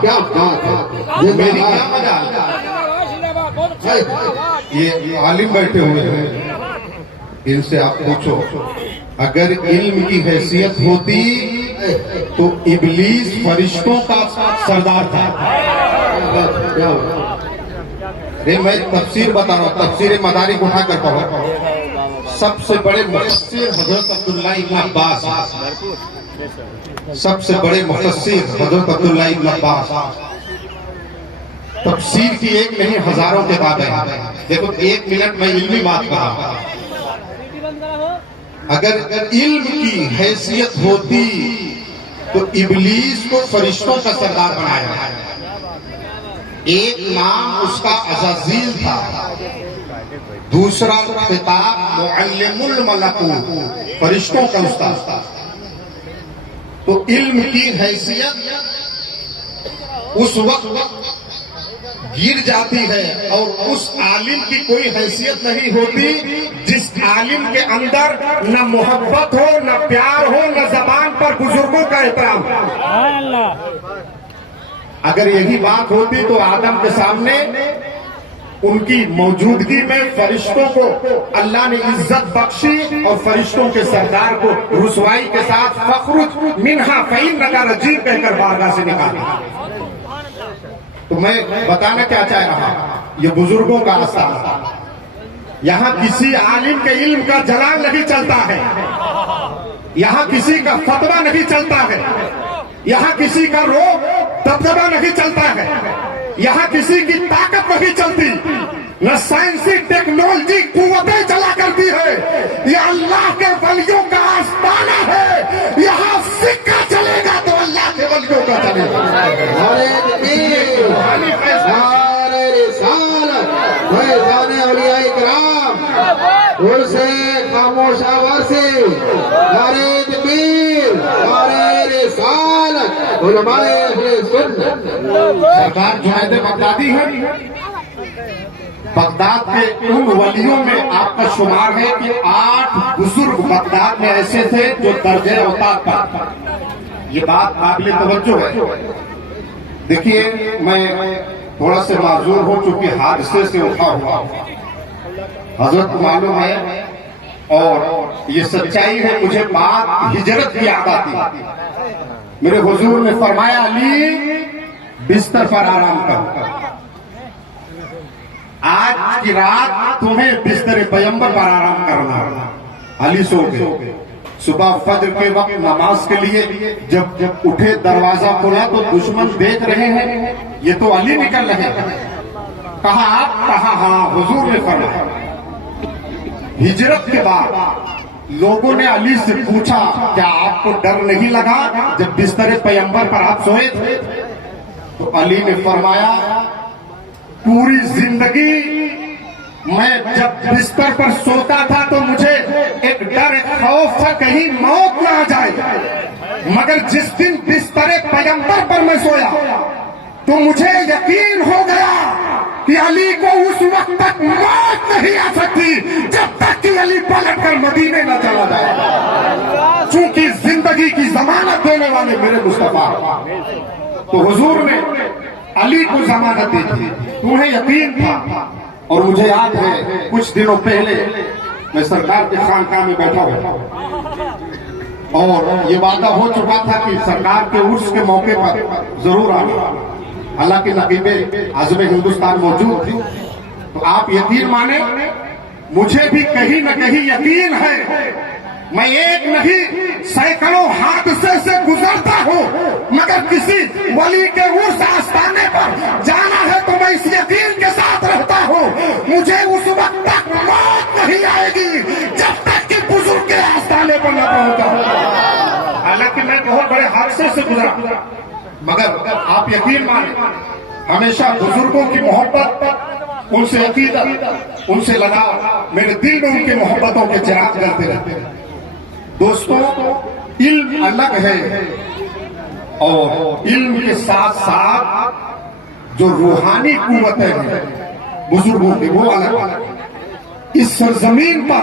کیا بات ہے، میری کیا مجال ہے؟ یہ عالم بیٹھے ہوئے ہیں، ان سے آپ پوچھو اگر علم کی حیثیت ہوتی تو ابلیس فرشتوں کا سردار تھا۔ میں تفسیر بتا رہا ہوں، تفسیر مدارک اٹھا کر پڑھو۔ سب سے بڑے مفسر حضرت عبداللہ ابن عباس، سب سے بڑے مفسر حضرت عبداللہ ابن عباس۔ تفسیر کی ایک نہیں ہزاروں کتابیں ہیں۔ دیکھو 1 منٹ میں علمی بات کر رہا ہوں۔ اگر علم کی حیثیت ہوتی تو ابلیس کو فرشتوں کا سردار بنایا۔ ایک نام اس کا عزازیل تھا، دوسرا خطاب معلم الملکوت، فرشتوں کا استاد۔ تو علم کی حیثیت اس وقت گر جاتی ہے اور اس عالم کی کوئی حیثیت نہیں ہوتی جس عالم کے اندر نہ محبت ہو، نہ پیار ہو، نہ زبان پر بزرگوں کا احترام ہو۔ اگر یہی بات ہوتی تو آدم کے سامنے ان کی موجودگی میں فرشتوں کو اللہ نے عزت بخشی اور فرشتوں کے سردار کو رسوائی کے ساتھ فخرج منہا فإنک رجیم کہہ کر بارگاہ سے نکالا۔ تو میں بتانا کیا چاہ رہا ہوں، یہ بزرگوں کا اثر۔ یہاں کسی عالم کے علم کا جلال نہیں چلتا ہے، یہاں کسی کا فتویٰ نہیں چلتا ہے، یہاں کسی کا روب دبدبہ نہیں چلتا ہے، یہاں کسی کی طاقت نہیں چلتی، نہ سائنسی ٹیکنالوجی قوتیں چلا کرتی ہے۔ یہ اللہ کے ولیوں کا آستانہ ہے، یہاں سکہ چلے گا تو اللہ کے ولیوں کا چلے گا۔ نعرہ رسالت، فیضان اولیاء کرام، عرص خاموش آوازی، نعرہ تکبیر، نعرہ رسالت، علماء اہل سنت۔ سرکار جنید بغدادی ہے، بغداد کے ان ولیوں میں آپ کا شمار ہے کہ 8 بزرگ بغداد میں ایسے تھے جو درجہ اوتاد پر۔ یہ بات قابل توجہ ہے۔ دیکھیے میں تھوڑا سے معذور ہوں چونکہ حادثے سے اٹھا ہوا ہوں، حضرت کو معلوم ہے اور یہ سچائی ہے۔ مجھے بات ہجرت کی یاد آتی۔ میرے حضور نے فرمایا علی بستر پر آرام کرو، آج کی رات تمہیں بستر پیمبر پر آرام کرنا۔ علی سو گئے۔ صبح فجر کے وقت نماز کے لیے جب اٹھے، دروازہ کھلا تو دشمن دیکھ رہے ہیں یہ تو علی نکل رہے ہیں۔ کہا آپ؟ کہا ہاں، حضور نے فرمایا۔ ہجرت کے بعد لوگوں نے علی سے پوچھا کیا آپ کو ڈر نہیں لگا جب بستر پیمبر پر آپ سوئے تھے؟ تو علی نے فرمایا پوری زندگی میں جب بستر پر سوتا تھا تو مجھے ایک ڈر، ایک خوف تھا کہیں موت نہ آ جائے، مگر جس دن بستر پیغمبر پر میں سویا تو مجھے یقین ہو گیا کہ علی کو اس وقت تک موت نہیں آ سکتی جب تک کہ علی پلٹ کر مدینے نہ چلا جائے، چونکہ زندگی کی ضمانت دینے والے میرے مصطفیٰ۔ تو حضور نے علی کو ضمانت دی تھی، تمہیں یقین تھا۔ اور مجھے یاد ہے کچھ دنوں پہلے میں سرکار کے خانقاہ میں بیٹھا ہوا اور یہ وعدہ ہو چکا تھا کہ سرکار کے عرس کے موقع پر ضرور آنا۔ حالانکہ نقیب اعظم ہندوستان موجود تھے، تو آپ یقین مانیں مجھے بھی کہیں نہ کہیں یقین ہے، میں ایک نہیں سینکڑوں حادثے سے گزرتا ہوں، مگر کسی ولی کے عرس آستانے پر جانا ہے تو میں اس یقین کے ساتھ رہتا ہوں مجھے اس وقت تک موت نہیں آئے گی جب تک کہ بزرگ کے آستانے پر نہ پہنچا۔ حالانکہ میں بہت بڑے حادثے سے گزرا، مگر آپ یقین مانیں ہمیشہ بزرگوں کی محبت، ان سے عقیدت، ان سے لگاؤ میرے دل میں ان کی محبتوں کے چراغ جلتے رہتے ہیں۔ دوستوں علم الگ ہے اور علم کے ساتھ ساتھ جو روحانی قوتیں ہیں بزرگوں کی وہ الگ۔ اس سرزمین پر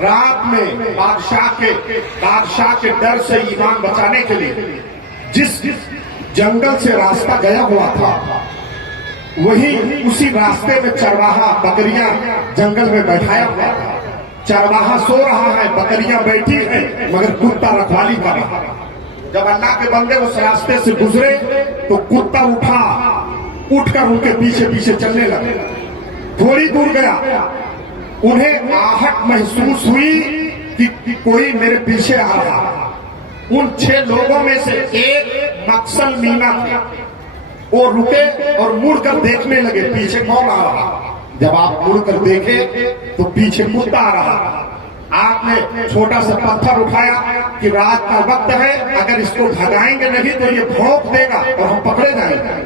رات میں بادشاہ کے ڈر سے ایمان بچانے کے لیے جس جنگل سے راستہ گیا ہوا تھا وہی اسی راستے میں چرواہا بکریاں جنگل میں بیٹھایا ہوا تھا. چرواہا سو رہا ہے, بکریاں بیٹھی ہیں, مگر کتا رکھوالی کر رہا ہے. جب اللہ کے بندے اس راستے سے گزرے تو کتا اٹھ کر ان کے پیچھے پیچھے چلنے لگے. تھوڑی دور گیا, انہیں آہٹ محسوس ہوئی کہ کوئی میرے پیچھے آ رہا ہے. ان 6 لوگوں میں سے ایک مقصل مینا تھا. وہ رکے اور مڑ کر دیکھنے لگے پیچھے کون آ رہا. جب آپ مڑ کر دیکھے تو پیچھے کتا آ رہا. آپ نے چھوٹا سا پتھر اٹھایا کہ رات کا وقت ہے, اگر اس کو بھگائیں گے نہیں تو یہ بھونک دے گا اور ہم پکڑے جائیں گے.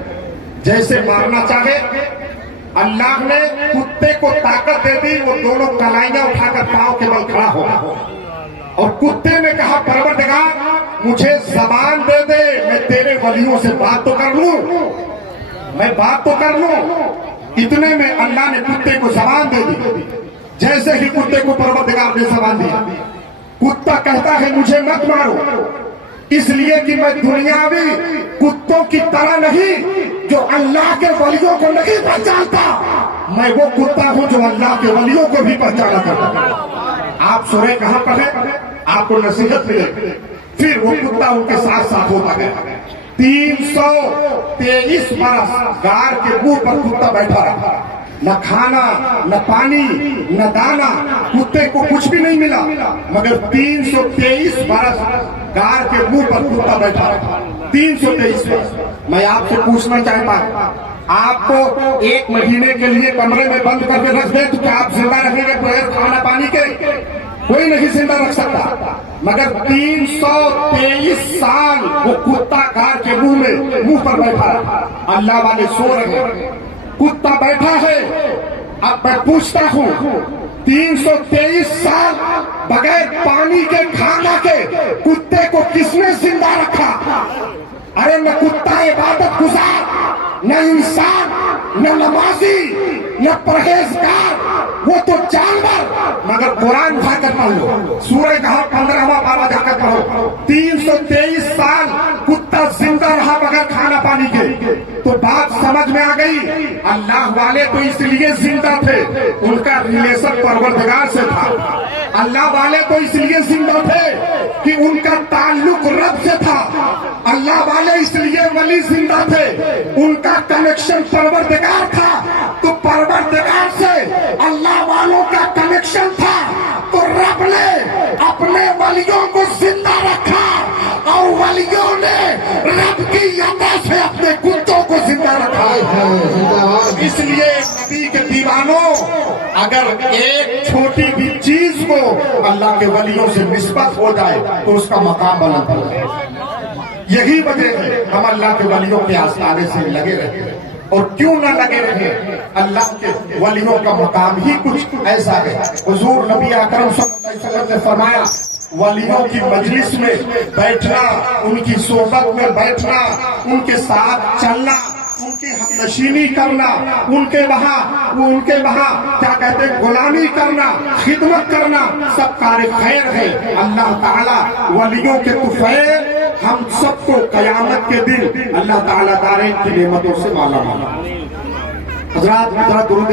جیسے مارنا چاہے اللہ نے کتے کو طاقت دے دی, وہ دونوں کلائیاں اٹھا کر پاؤں کے بل کھڑا ہو. اور کتے نے کہا پروردگار مجھے زبان دے دے, میں تیرے ولیوں سے بات تو کر لوں, میں بات تو کر لوں. اتنے میں اللہ نے کتے کو زبان دے دی. جیسے ہی کتے کو پروردگار نے زبان دی, کتا کہتا ہے مجھے مت مارو, اس لیے کہ میں دنیاوی کتوں کی طرح نہیں جو اللہ کے ولیوں کو نہیں پہچانتا, میں وہ کتا ہوں جو اللہ کے ولیوں کو بھی پہچانا کرتا ہوں. آپ سورہ کہاں پڑھیں, آپ کو نصیحت ملے. پھر وہ کتا ان کے ساتھ ہوتا گیا. 323 برس غار کے منہ پر کتا بیٹھا رہا. نہ کھانا نہ پانی نہ دانا, کتے کو کچھ بھی نہیں ملا, مگر 323 برس غار کے منہ پر کتا بیٹھا رہا. 323 برس. میں آپ سے پوچھنا چاہتا ہوں, آپ کو 1 مہینے کے لیے کمرے میں بند کر کے رکھ دیں تو کیا آپ زندہ رہیں گے بغیر کھانا پانی کے؟ کوئی نہیں زندہ رکھ سکتا. مگر 323 سال وہ کتا غار کے منہ پر بیٹھا رہا. اللہ والے سو رہے ہیں, کتا بیٹھا ہے. اب میں پوچھتا ہوں 323 سال بغیر پانی کے کھانا کے کتے کو کس نے زندہ رکھا؟ ارے نہ کتا عبادت گزار, نہ انسان, نہ نمازی, نہ پرہیزگار, وہ تو جانور. مگر قرآن اٹھا کر پڑھ لو, سورہ کہا 15واں پارہ جا کر پڑھو. 323 سال کتا زندہ رہا بغیر کھانا پانی کے. تو بات سمجھ میں آ گئی. اللہ والے تو اس لیے زندہ تھے, ان کا ریلیشن پروردگار سے تھا. اللہ والے تو اس لیے زندہ تھے کہ ان کا تعلق رب سے تھا. اللہ والے اس لیے ولی زندہ تھے, ان کا کنیکشن پروردگار تھا. تو پروردگار سے اللہ والوں کا کنیکشن تھا, تو رب نے اپنے ولیوں کو زندہ رکھا, اور ولیوں نے رب کی عطا سے اپنے کتوں کو زندہ رکھا. اس لیے نبی کے دیوانوں, اگر ایک چھوٹی بھی چیز کو اللہ کے ولیوں سے نسبت ہو جائے تو اس کا مقام بلند ہو جائے. یہی وجہ ہے ہم اللہ کے ولیوں کے آستانے سے لگے رہے. اور کیوں نہ لگے رہے, اللہ کے ولیوں کا مقام ہی کچھ ایسا ہے. حضور نبی اکرم صلی اللہ علیہ وسلم نے فرمایا ولیوں کی مجلس میں بیٹھنا, ان کی صحبت میں بیٹھنا, ان کے ساتھ چلنا, ان کی ہمنشینی کرنا, ان کے وہاں کیا کہتے ہیں غلامی کرنا, خدمت کرنا, سب کار خیر ہے. اللہ تعالیٰ ولیوں کے طفیل ہم سب کو قیامت کے دن اللہ تعالیٰ دارین کی نعمتوں سے مالا مالا. حضرات درود